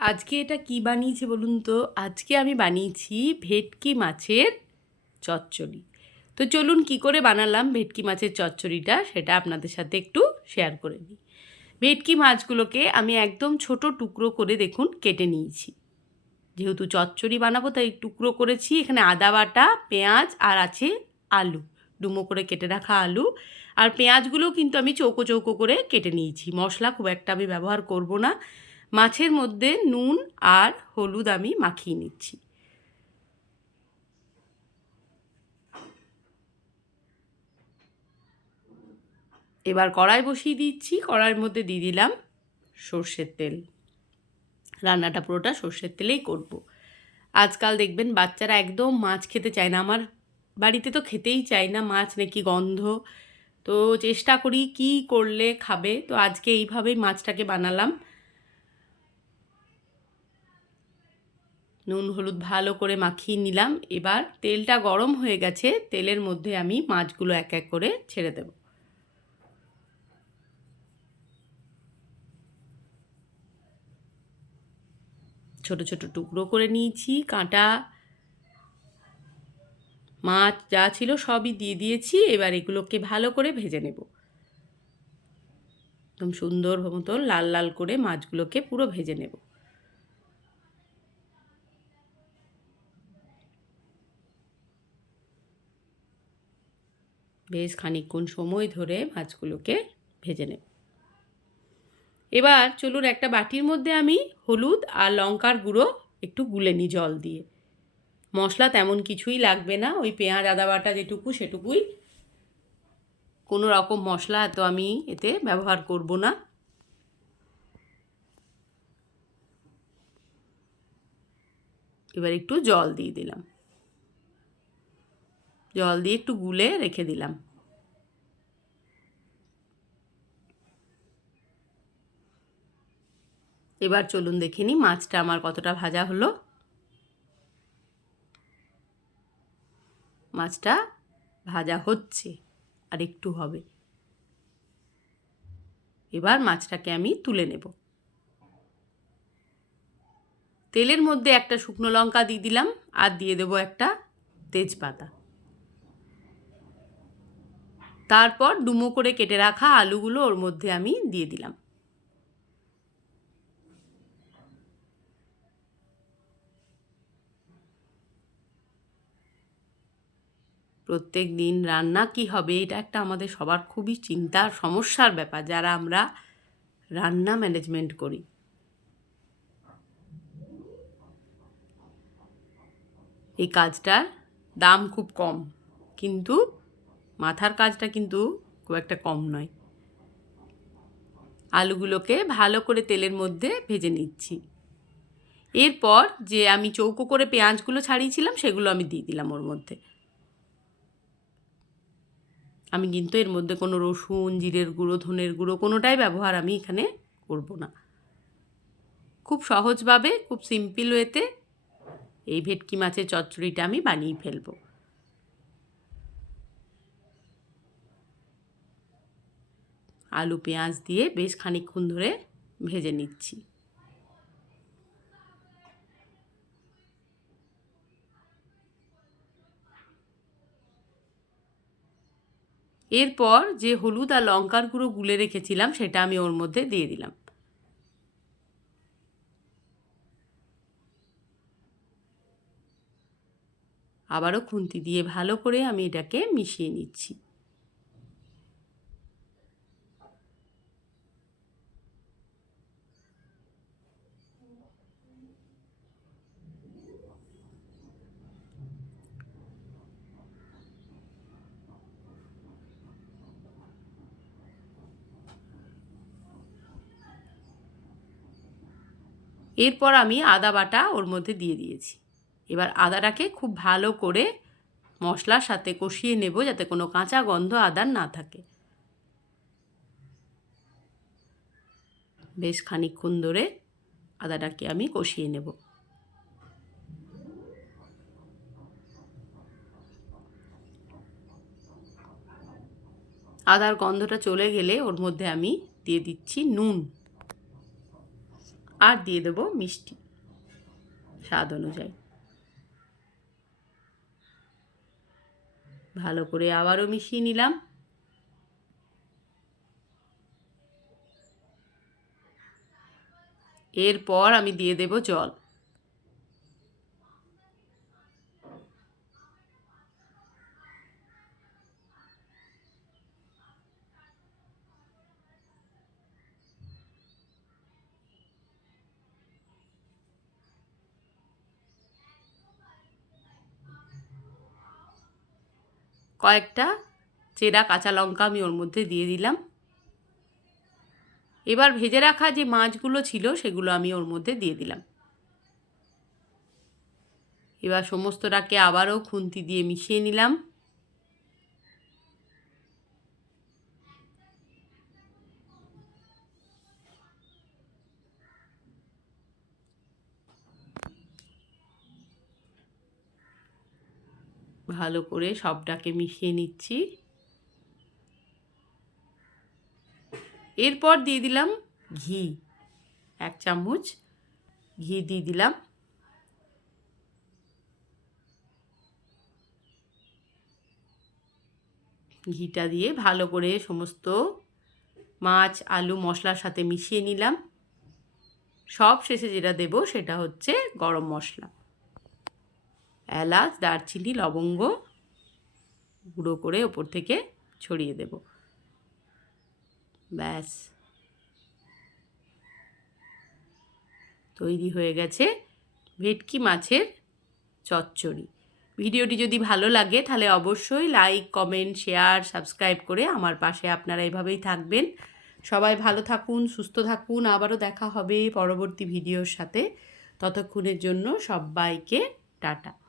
আজকে এটা কি বানিয়েছি বলুন তো? আজকে আমি বানিয়েছি ভেটকি মাছের চচ্চড়ি। তো চলুন কি করে বানালাম ভেটকি মাছের চচ্চড়িটা সেটা আপনাদের সাথে একটু শেয়ার করে নিই। ভেটকি মাছগুলোকে আমি একদম ছোট টুকরো করে দেখুন কেটে নিয়েছি। যেহেতু চচ্চড়ি বানাবো তাই টুকরো করেছি, এখানে আদা বাটা, পেঁয়াজ আর আছে আলু। ডুমো করে কেটে রাখা আলু। আর পেঁয়াজগুলো কিন্তু আমি চৌকো চৌকো করে কেটে নিয়েছি। মশলা খুব একটা আমি ব্যবহার করব না। মাছের মধ্যে নুন আর হলুদ আমি মাখিয়ে নিচ্ছি। এবার কড়াই বসিয়ে দিচ্ছি। কড়াইয়ের মধ্যে দিয়ে দিলাম সর্ষের তেল। রান্নাটা পুরোটা সর্ষের তেলেই করব। আজকাল দেখবেন বাচ্চারা একদম মাছ খেতে চায় না। আমার বাড়িতে তো খেতেই চায় না মাছ, নাকি গন্ধ। তো চেষ্টা করি কি করলে খাবে। তো আজকে এইভাবেই মাছটাকে বানালাম। নুন হলুদ ভালো করে মাখিয়ে নিলাম। এবার তেলটা গরম হয়ে গেছে, তেলের মধ্যে আমি মাছগুলো এক এক করে ছেড়ে দেব। ছোট ছোট টুকরো করে নিয়েছি, কাঁটা, মাছ যা ছিল সবই দিয়ে দিয়েছি। এবার এগুলোকে ভালো করে ভেজে নেব। একদম সুন্দর মতো লাল লাল করে মাছগুলোকে পুরো ভেজে নেব। বেশ খানিকক্ষণ সময় ধরে মাছগুলোকে ভেজে নেব। এবার চলুন একটা বাটির মধ্যে আমি হলুদ আর লঙ্কার গুঁড়ো একটু গুলে নিই জল দিয়ে। মশলা তেমন কিছুই লাগবে না, ওই পেঁয়াজ, আদা বাটা যেটুকু সেটুকুই। কোনো রকম মশলা এত আমি এতে ব্যবহার করব না। এবার একটু জল দিয়ে দিলাম। জল দিয়ে একটু গুলে রেখে দিলাম। এবার চলুন দেখে নিই মাছটা আমার কতটা ভাজা হলো। মাছটা ভাজা হচ্ছে আর একটু হবে। এবার মাছটাকে আমি তুলে নেব। তেলের মধ্যে একটা শুকনো লঙ্কা দিয়ে দিলাম আর দিয়ে দেবো একটা তেজপাতা। তারপর ডুমো করে কেটে রাখা আলুগুলো ওর মধ্যে আমি দিয়ে দিলাম। প্রত্যেক দিন রান্না কি হবে এটা একটা আমাদের সবার খুবই চিন্তার, সমস্যার ব্যাপার যারা আমরা রান্না ম্যানেজমেন্ট করি। এই কাজটার দাম খুব কম, কিন্তু মাথার কাজটা কিন্তু খুব একটা কম নয়। আলুগুলোকে ভালো করে তেলের মধ্যে ভেজে নিচ্ছি। এরপর যে আমি চৌকো করে পেঁয়াজগুলো ছাড়িয়েছিলাম, সেগুলো আমি দিয়ে দিলাম ওর মধ্যে। আমি কিন্তু এর মধ্যে কোনো রসুন, জিরের গুঁড়ো, ধনের গুঁড়ো কোনোটাই ব্যবহার আমি এখানে করব না। খুব সহজভাবে, খুব সিম্পল ওয়েতে এই ভেটকি মাছের চচ্চড়িটা আমি বানিয়ে ফেলব। আলু পেঁয়াজ দিয়ে বেশ খানিকক্ষণ ধরে ভেজে নিচ্ছি। এরপর যে হলুদ আর লঙ্কার গুঁড়ো গুলে রেখেছিলাম, সেটা আমি ওর মধ্যে দিয়ে দিলাম। আবারও খুন্তি দিয়ে ভালো করে আমি এটাকে মিশিয়ে নিচ্ছি। এরপর আমি আদা বাটা ওর মধ্যে দিয়ে দিয়েছি। এবার আদাটাকে খুব ভালো করে মশলার সাথে কষিয়ে নেব যাতে কোনো কাঁচা গন্ধ আদার না থাকে। বেশ খানিকক্ষণ ধরে আদাটাকে আমি কষিয়ে নেব। আদার গন্ধটা চলে গেলে ওর মধ্যে আমি দিয়ে দিচ্ছি নুন। আর দিয়ে দেবো মিষ্টি স্বাদ অনুযায়ী। ভালো করে আবারও মিশিয়ে নিলাম। এরপর আমি দিয়ে দেব জল। কয়েকটা চেরা কাঁচা লঙ্কা আমি ওর মধ্যে দিয়ে দিলাম। এবার ভেজে রাখা যে মাছগুলো ছিল সেগুলো আমি ওর মধ্যে দিয়ে দিলাম। এবার সমস্তটাকে আবারও খুন্তি দিয়ে মিশিয়ে নিলাম। ভালো করে সবটাকে মিশিয়ে নিচ্ছি। এরপর দিয়ে দিলাম ঘি, এক চামচ ঘি দিয়ে দিলাম। ঘিটা দিয়ে ভালো করে সমস্ত মাছ, আলু, মশলার সাথে মিশিয়ে নিলাম। সব শেষে যেটা দেব সেটা হচ্ছে গরম মশলা। এলাচ, দারচিনি, লবঙ্গ গুঁড়ো করে ওপর থেকে ছড়িয়ে দেব। ব্যাস। তৈরি হয়ে গেছে ভেটকি মাছের চচ্চড়ি। ভিডিওটি যদি ভালো লাগে তাহলে অবশ্যই লাইক, কমেন্ট, শেয়ার, সাবস্ক্রাইব করে আমার পাশে আপনারা এভাবেই থাকবেন। সবাই ভালো থাকুন, সুস্থ থাকুন। আবারও দেখা হবে পরবর্তী ভিডিওর সাথে। ততক্ষণের জন্য সবাইকে টাটা।